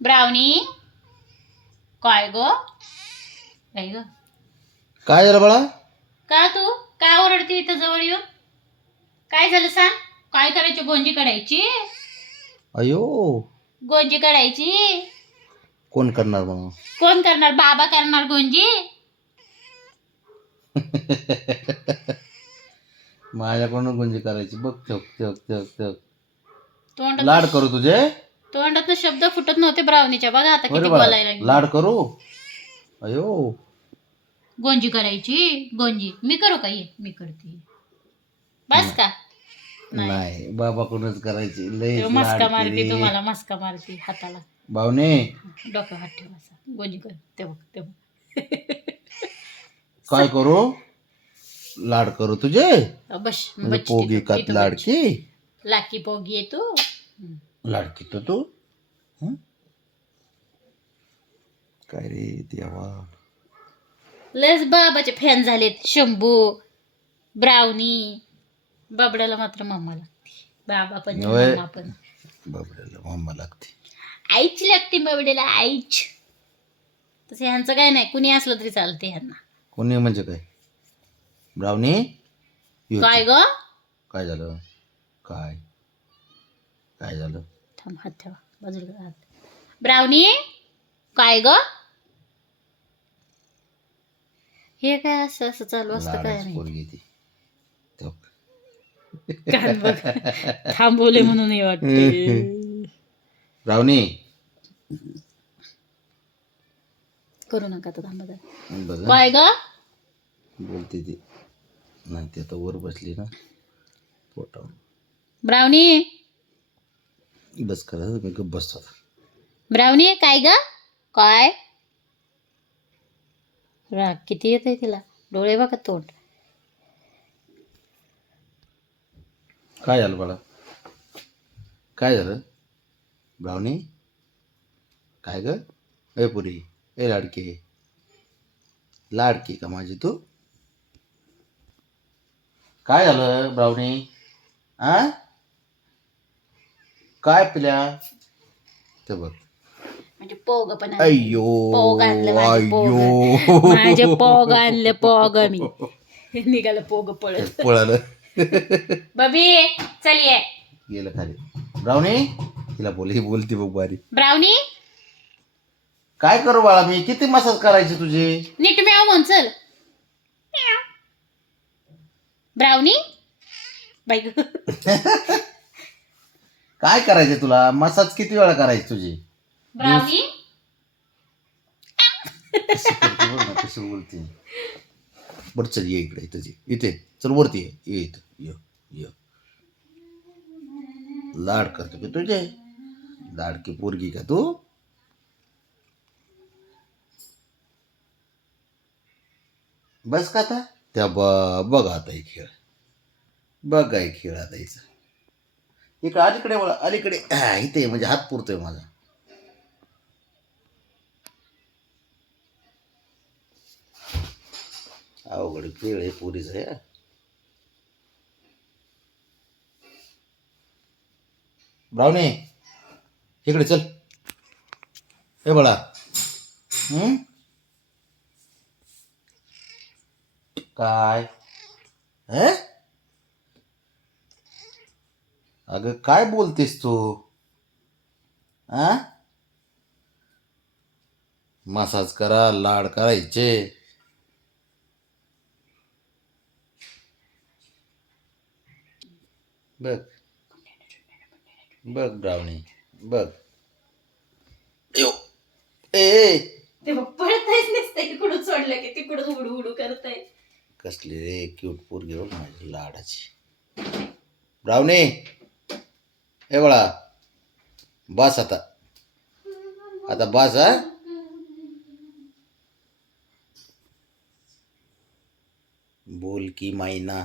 Brownie काय ग काय ग काय झालं बाळा? का तू काय ओरडते इथं जवळ येऊन? काय झालं सांग? काय करायची? गोंजी काढायची? अयो, गोंजी काढायची? कोण करणार मग? कोण करणार? बाबा करणार गोंजी? माझ्याकडून गुंजी करायची बघ. ठेव ठेव ठेव ठेव. तोंडात लाड करू तुझे? तोंडात शब्द फुटत नव्हते ब्राउनीच्या. बघा आता किती अरे बाळा, बोलायला लागली. लाड करू? अयो, गोंजी करायची? गोंजी मी करू का? ये मी करते. बस का? नाही, बाबाकडूनच करायची. लय तो लाड मस्का मारते केली. तुम्हाला, मस्का मारते हाताला. भावने, डोक्यावर हात ठेव असा. गोंजी कर. ते बघ ते बघ. काय करू? लाड करू तुझे? बस म्हणजे पोगी का लाडकी? लाकी पोगी आहे तू. लाडकी तर तू. हं? काय रे देवा. लस बाबाचे फॅन झालेत. शंभू, ब्राउनी. बाबड्याला मात्र मम्मा लागते. बाबा पण होय. मम्मा पण. बाबड्याला मम्मा लागते. आईची लागते बाबड्याला, आईच. तसं ह्यांचं काय नाही, कुणी असलं तरी चालते ह्यांना. कोणी म्हणजे काय? ब्राउनी येऊ काय दे. ग? काय झालं? काय काय झालं? थांब, हात ठेवा बाजूला हात. ब्राउनी काय ग? हे काय असं असं चालू असतं काय लाडाची नाही. पोरगी ती. ठेव. कान बघ, थांबवले म्हणून हे वाटते. ब्राउनी करू नका तर थांबा. बघ काय ग? बोलते ती. नाही ती आता वर बसली ना पोटावर. ब्राउनी बस करा, मी गप्प बसतो आता. ब्राउनी काय ग? काय राग किती येत आहे तिला. डोळे बघा, तोंड. काय झालं बाळा? काय झालं? ब्राउनी काय ग? ए पुरी, ए लाडकी. लाडकी का माझी तू? काय झालं ब्राउनी? आ काय पिल्या? ते बघ. म्हणजे पोग पण आणलं. अय्यो, पोग आणलं माझे पोग. अय्यो. माझे पोग आणले पोग मी. निघालं पोग पळत. पळालं. बबी चल ये. गेलं खाली. ब्राउनी तिला बोल, ही बोलते बघ बारी. ब्राउनी काय करू बाळा मी? किती मसाज करायचे तुझे? नीट म्याव म्हण चल. ब्राउनी बाई ग. काय करायचे तुला? मसाज किती वेळा करायचे तुझे? ब्राउनी कशी करते बघ ना, कशी बोलते. बरं चल ये इकडे, इथं इथे चल वरती ये इथं ये ये. लाड करतो की तुझे? लाडकी पोरगी का तू? बस का आता? त्या बघ आता हे खेळ. बघ काय खेळ आता हिचा. इकडे अलीकडे मला अलीकडे इथे म्हणजे हात पुरतोय माझा. अवघड खेळ आहे पोरीचा आहे. ब्राउनी इकडे चल. हे बाळा. काय अगं काय बोलतेस तू? आ मसाज करा, लाड करायचे. बघ बघ ब्राउनी बघ. यो ए ते पळतायच नसतं. इकडून सोडलं की तिकडून उडू उडू करताय. कसली रे क्यूट पोरगी बघ माझी लाडाची. ब्राउनी हे बाळा बस आता. आता बस. हा बोल की मैना.